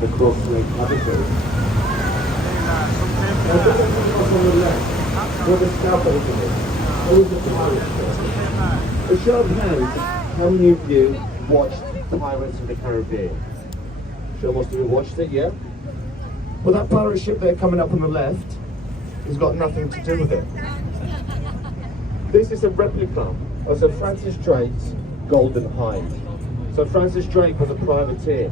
the cross-lake habitat. Now, this is what's on the left, what the scaffolding is. What is the pirate ship? A show of hands, how many of you watched Pirates of the Caribbean? Sure, most of you watched it, yeah? Well, that pirate ship there coming up on the left has got nothing to do with it. This is a replica of Sir Francis Drake's Golden Hind. So Francis Drake was a privateer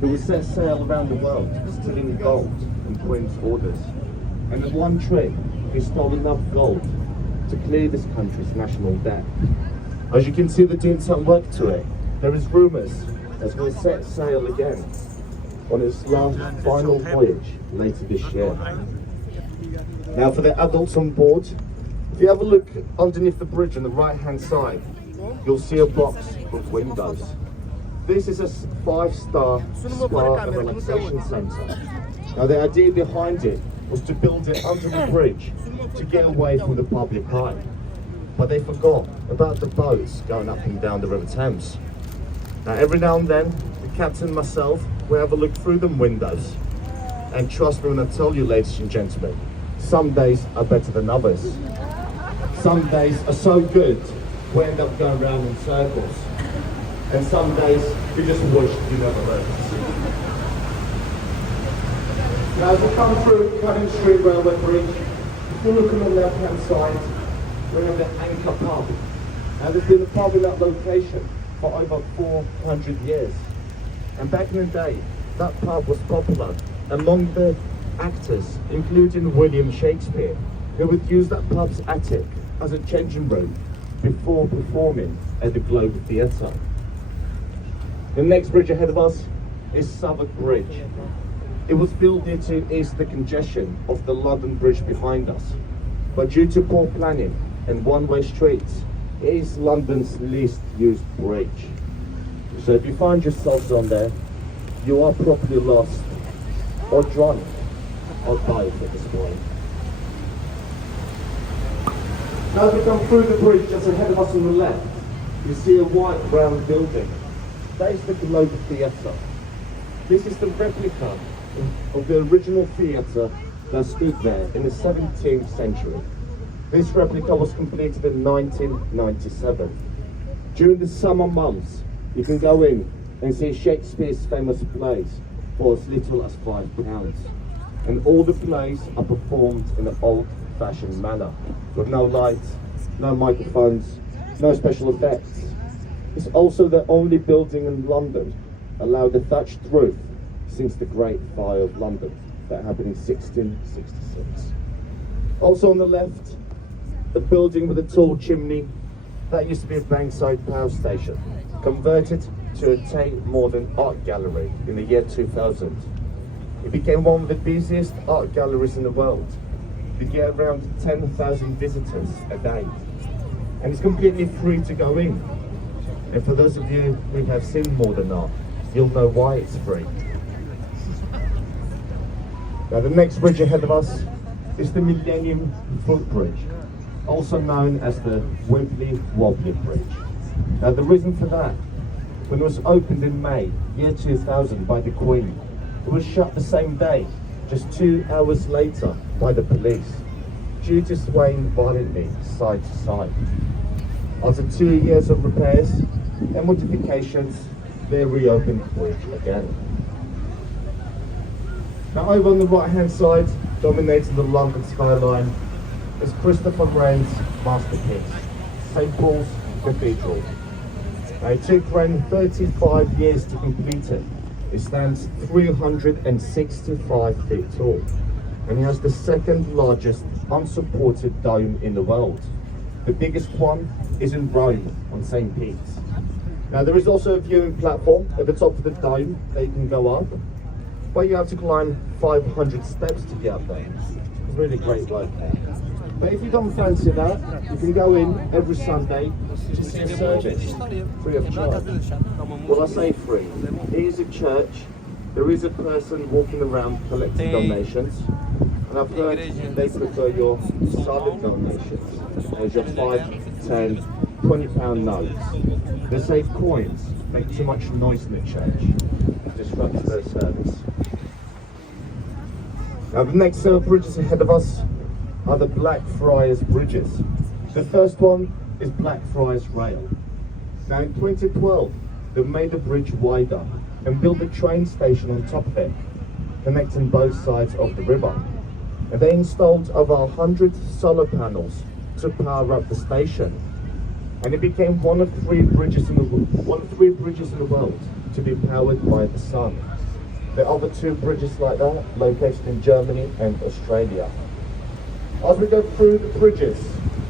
who would set sail around the world stealing gold in Queen's orders. And in one trip, he stole enough gold to clear this country's national debt. As you can see, they're doing some work to it. There is rumours that it will set sail again on its last final voyage later this year. Now for the adults on board, if you have a look underneath the bridge on the right hand side, you'll see a box with windows. This is a 5-star spa and relaxation centre. Now the idea behind it was to build it under the bridge to get away from the public eye. But they forgot about the boats going up and down the River Thames. Now every now and then, the captain and myself will have a look through them windows. And trust me when I tell you, ladies and gentlemen, some days are better than others. Some days are so good, we end up going around in circles. And some days, you just wish you never left. Now as we come through Cutting Street Railway Bridge, if you look on the left hand side, we have the Anchor Pub. Now there's been a pub in that location for over 400 years. And back in the day, that pub was popular among the actors, including William Shakespeare, who would use that pub's attic as a changing room before performing at the Globe Theatre. The next bridge ahead of us is Southwark Bridge. It was built here to ease the congestion of the London Bridge behind us. But due to poor planning and one-way streets, it is London's least used bridge. So if you find yourselves on there, you are probably lost, or drunk, or died at this point. Now as we come through the bridge just ahead of us on the left, you see a white brown building. That is the Globe Theatre. This is the replica of the original theatre that stood there in the 17th century. This replica was completed in 1997. During the summer months, you can go in and see Shakespeare's famous plays for as little as £5. And all the plays are performed in an old-fashioned manner, with no lights, no microphones, no special effects. It's also the only building in London allowed a thatched roof since the Great Fire of London that happened in 1666. Also on the left, a building with a tall chimney that used to be a Bankside power station, converted to a Tate Modern art gallery in the year 2000. It became one of the busiest art galleries in the world. We get around 10,000 visitors a day, and it's completely free to go in. And for those of you who have seen modern art, you'll know why it's free. Now the next bridge ahead of us is the Millennium Footbridge, also known as the Wibbly Wobbly Bridge. Now the reason for that, when it was opened in May, year 2000 by the Queen, it was shut the same day, just 2 hours later, by the police, due to swaying violently side to side. After 2 years of repairs and modifications, they reopened the bridge again. Now over on the right hand side, dominating the London skyline, is Christopher Wren's masterpiece, St. Paul's Cathedral. Now, it took Wren 35 years to complete it. It stands 365 feet tall, and it has the second largest unsupported dome in the world. The biggest one is in Rome on St. Peter's. Now there is also a viewing platform at the top of the dome that you can go up, but you have to climb 500 steps to get up there. It's really great work there. But if you don't fancy that, you can go in every Sunday to see a service, free of charge. Well, I say free. It is a church. There is a person walking around collecting donations. And I've heard they prefer your solid donations. There's your 5, 10, £20 notes. They save coins, make too much noise in the church. Just disrupts their service. Now the next set of bridges ahead of us are the Blackfriars Bridges. The first one is Blackfriars Rail. Now in 2012, they made the bridge wider and built a train station on top of it, connecting both sides of the river. And they installed over 100 solar panels to power up the station. And it became one of three bridges in the world to be powered by the sun. There are other two bridges like that located in Germany and Australia. As we go through the bridges,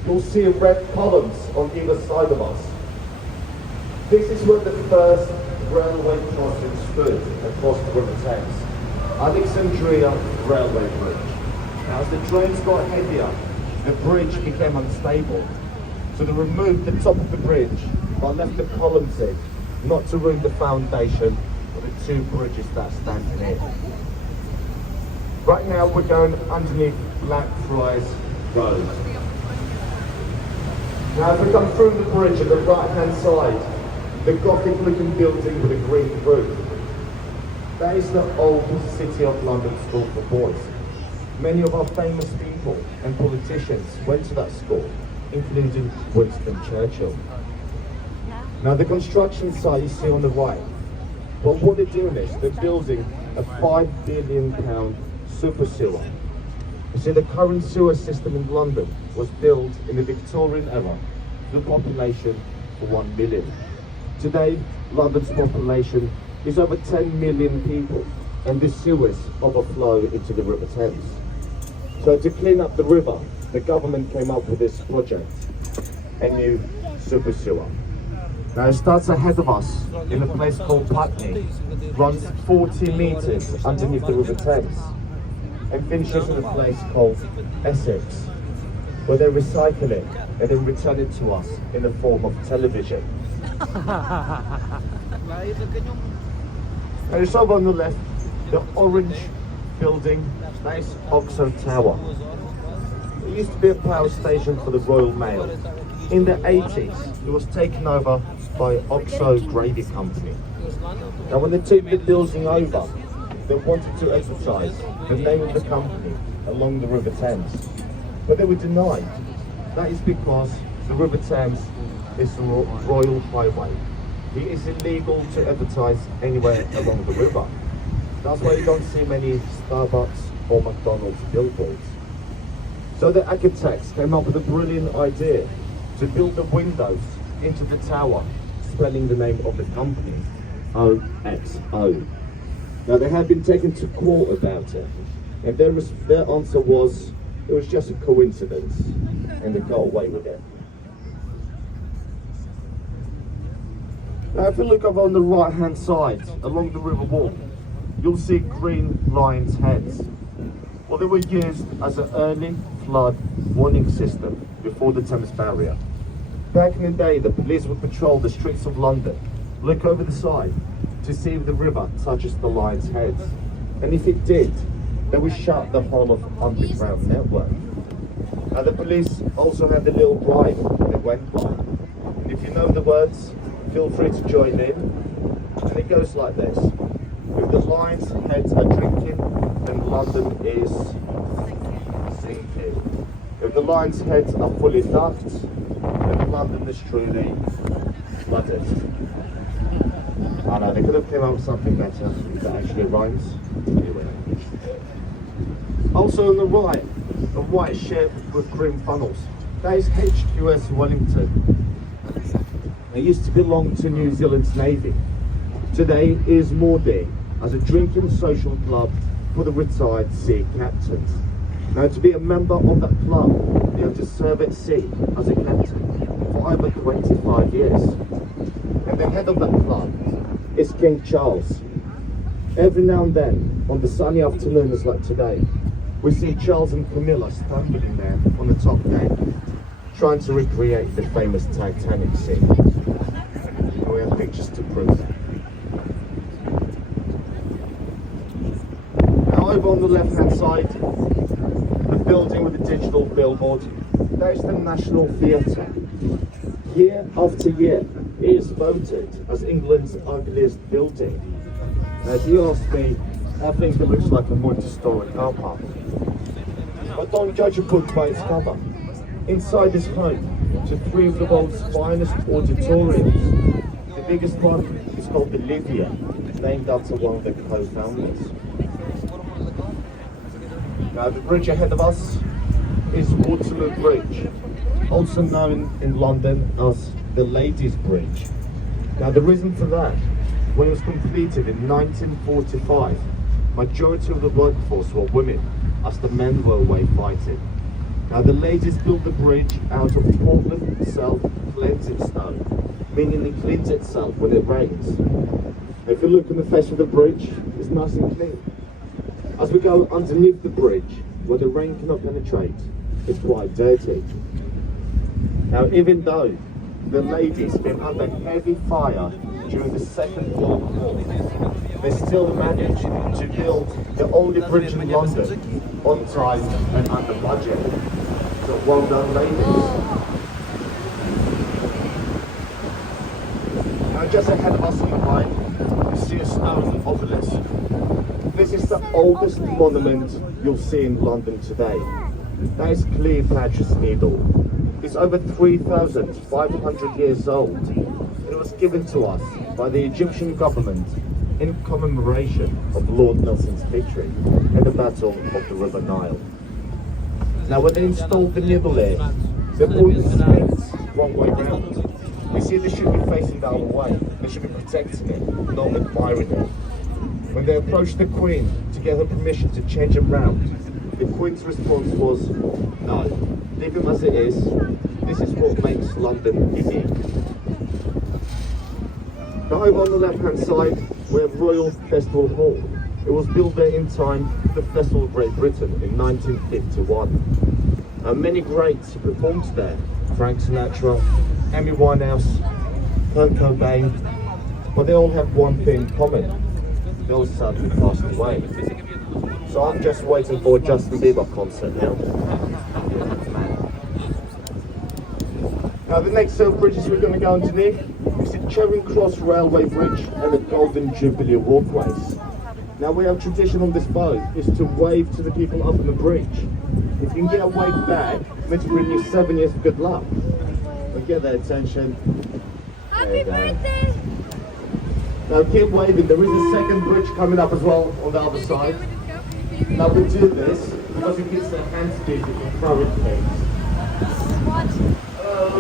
you'll see red columns on either side of us. This is where the first railway crossing stood across the River Thames, Alexandria Railway Bridge. Now as the trains got heavier, the bridge became unstable. So they removed the top of the bridge, but left the columns in, not to ruin the foundation of the two bridges that are standing in. Right now we're going underneath Blackfriars Road. Now as we come through the bridge at the right hand side, the Gothic looking building with a green roof. That is the old City of London School for Boys. Many of our famous people and politicians went to that school, including Winston Churchill. Now the construction site you see on the right, well what they're doing is they're building a £5 billion super sewer. You see the current sewer system in London was built in the Victorian era with a population of 1 million. Today London's population is over 10 million people and the sewers overflow into the River Thames. So to clean up the river, the government came up with this project, a new super sewer. Now it starts ahead of us in a place called Putney, runs 40 metres underneath the River Thames, and finishes in a place called Essex, where they recycle it and then return it to us in the form of television. And it's over on the left, the orange building, that is Oxo Tower. It used to be a power station for the Royal Mail. In the 80s, it was taken over by Oxo Gravy Company. Now when they took the building over, they wanted to advertise the name of the company along the River Thames. But they were denied. That is because the River Thames is a royal highway. It is illegal to advertise anywhere along the river. That's why you don't see many Starbucks or McDonald's billboards. So the architects came up with a brilliant idea to build the windows into the tower, spelling the name of the company, OXO. Now they had been taken to court about it, and their answer was, it was just a coincidence, and they got away with it. Now if you look over on the right hand side, along the river wall, you'll see green lions' heads. Well, they were used as an early flood warning system before the Thames barrier. Back in the day, the police would patrol the streets of London, look over the side to see if the river touches the lions' heads. And if it did, they would shut the whole of underground network. Now the police also had a little rhyme that went by. And if you know the words, feel free to join in. And it goes like this. If the lions' heads are drinking, then London is sinking. If the lions' heads are fully stuffed, then London is truly flooded. I know, they could have come up with something better that actually rhymes. Anyway. Also on the right, a white ship with green funnels. That is HQS Wellington. It used to belong to New Zealand's Navy. Today it is moored there as a drinking social club for the retired sea captains. Now to be a member of that club, you have to serve at sea as a captain for over 25 years. And the head of that club is King Charles. Every now and then, on the sunny afternoons like today, we see Charles and Camilla standing there on the top deck, trying to recreate the famous Titanic scene. And we have pictures to prove that. Now over on the left hand side, the building with the digital billboard, that is the National Theatre. Year after year, it is voted as England's ugliest building. If you ask me, I think it looks like a multi-story car park. But don't judge a book by its cover. Inside is home to three of the world's finest auditoriums. The biggest one is called the Livia, named after one of the co-founders. Now the bridge ahead of us is Waterloo Bridge, also known in London as the Ladies' Bridge. Now the reason for that, when it was completed in 1945, majority of the workforce were women, as the men were away fighting. Now the ladies built the bridge out of Portland self-cleansing stone, meaning it cleans itself when it rains. If you look on the face of the bridge, it's nice and clean. As we go underneath the bridge, where the rain cannot penetrate, it's quite dirty. Now even though the ladies been under heavy fire during the Second World War, they still managed to build the only bridge in London on time and under budget. So well done, ladies. Now just ahead of us on the right, you see a stone obelisk. This is the oldest monument you'll see in London today. That is Cleopatra's Needle. It's over 3,500 years old, and it was given to us by the Egyptian government in commemoration of Lord Nelson's victory in the Battle of the River Nile. Now when they installed the needle there, they brought the snakes wrong way round. You see, they should be facing the other way. They should be protecting it, not admiring it. When they approached the Queen to get her permission to change them round, the Queen's response was, no, leave them as it is. This is what makes London unique. Now over on the left hand side, we have Royal Festival Hall. It was built there in time for the Festival of Great Britain in 1951. Many greats performed there. Frank Sinatra, Amy Winehouse, Kurt Cobain, but they all have one thing in common. They all sadly passed away. So I'm just waiting for a Justin Bieber concert now. Now the next set of bridges we're going to go underneath is the Charing Cross Railway Bridge and the Golden Jubilee Walkways. Now we have tradition on this boat is to wave to the people up on the bridge. If you can get a wave back, it means to bring you 7 years of good luck. But get their attention. Happy birthday! Now keep waving, there is a second bridge coming up as well on the other side. Now we do this because it keeps their hands deep and throwing things.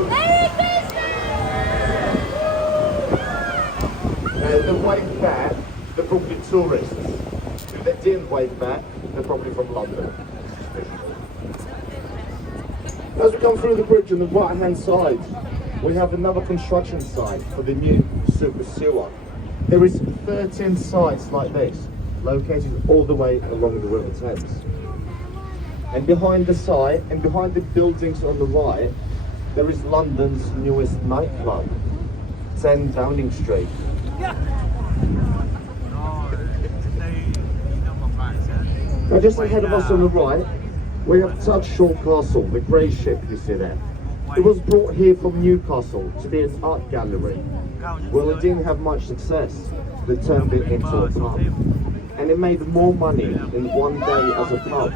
Merry Christmas! The wave back, they're probably tourists. If they didn't wave back, they're probably from London. As we come through the bridge on the right hand side, we have another construction site for the new super sewer. There is 13 sites like this, located all the way along the River Thames. And behind the site, and behind the buildings on the right, there is London's newest nightclub, 10 Downing Street. Now just ahead of us on the right, we have Tudshall Castle, the grey ship you see there. It was brought here from Newcastle to be an art gallery. Well, it didn't have much success. They turned it into a pub. And it made more money in one day as a pub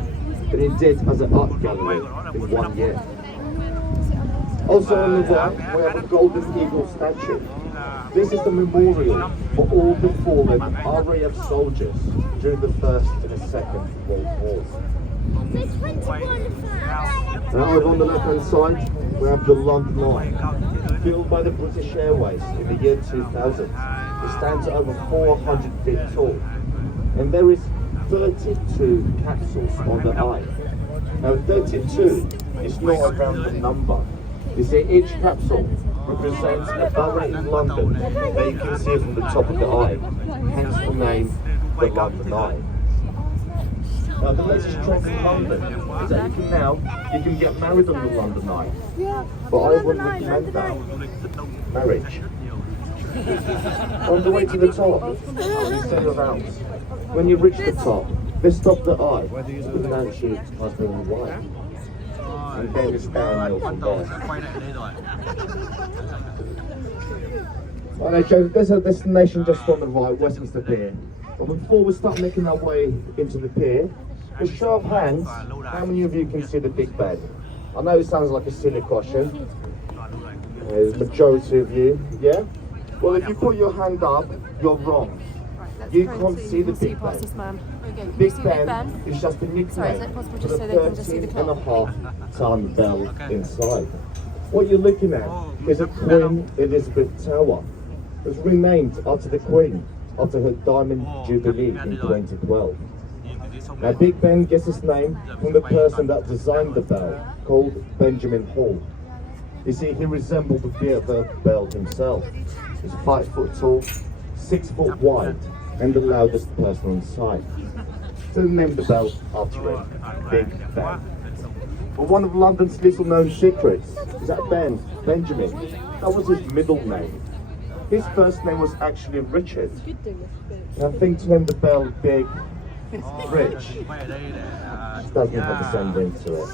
than it did as an art gallery in 1 year. Also on the right, we have a golden eagle statue. This is the memorial for all the fallen RAF soldiers during the First and the Second World Wars. Now over on the left hand side, we have the London Eye, built by the British Airways in the year 2000. It stands over 400 feet tall, and there is 32 capsules on the Eye. Now 32 is not a random number. You see, each capsule represents a borough in London that you can see from the top of the Eye, hence the name, the London Eye. Now the latest trend in London is that you can get married on the London Eye, but I wouldn't recommend that. Marriage. On the way to the top, you say your vows. When you reach the top, they stop the Eye, pronounce you husband and wife. And then it's downhill from there. Alright, Joe, there's a destination just on the right, Westminster Pier. But before we start making our way into the pier, a show of hands, how many of you can see the Big Ben? I know it sounds like a silly question. There's a majority of you, yeah? Well, if you put your hand up, you're wrong. You can't see the Big Ben. Big Ben is just a nickname for the 13.5-ton bell inside. What you're looking at is a Queen Elizabeth Tower. It was renamed after the Queen, after her Diamond Jubilee in 2012. Now, Big Ben gets its name from the person that designed the bell, called Benjamin Hall. You see, he resembled the Beaver bell himself. He's 5 foot tall, 6 foot wide, and the loudest person on site. So they named the bell after him, Big Ben. But one of London's little known secrets is that Benjamin, that was his middle name. His first name was actually Richard. And I think to name the bell Big, Rich, just doesn't have the same ring to it.